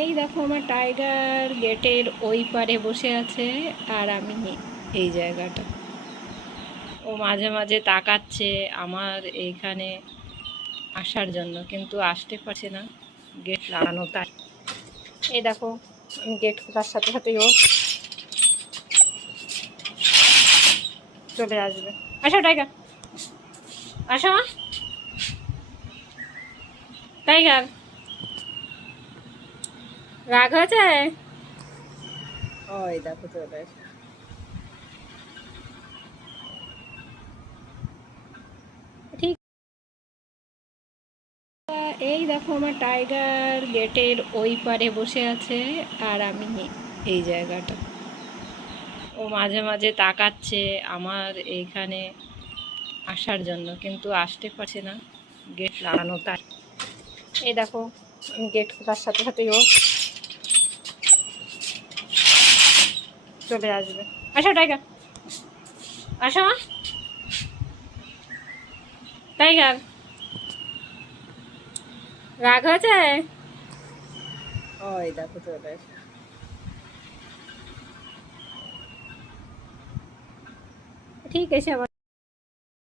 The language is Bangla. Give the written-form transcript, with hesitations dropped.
এই দেখো আমার টাইগার গেটের ওই পারে বসে আছে আর আমি এই জায়গাটা। ও মাঝে মাঝে তাকাচ্ছে আমার এইখানে আসার জন্য, কিন্তু আসতে পারছে না, গেট লাগানো তাই। এই দেখো আমি গেট খোলার সাথে সাথেই ও চলে আসবে। আসো টাইগার, আসো টাইগার। রাগ হয়েছে? ওই দেখো চলে আসে। ঠিক। এই দেখো আমার টাইগার গেটের ওই পারে বসে আছে আর আমি এই জায়গাটা। ও মাঝে মাঝে তাকাচ্ছে আমার এইখানে আসার জন্য, কিন্তু আসতে পারছে না, গেট লাগানো তাই। এই দেখো আমি গেট খোলার সাথে সাথেই ও চলে আসবে। আসো টাইগার, আসো টাইগার। রাগ হয়েছে? ওই দেখো চলে আসে। ঠিক আছে আবার।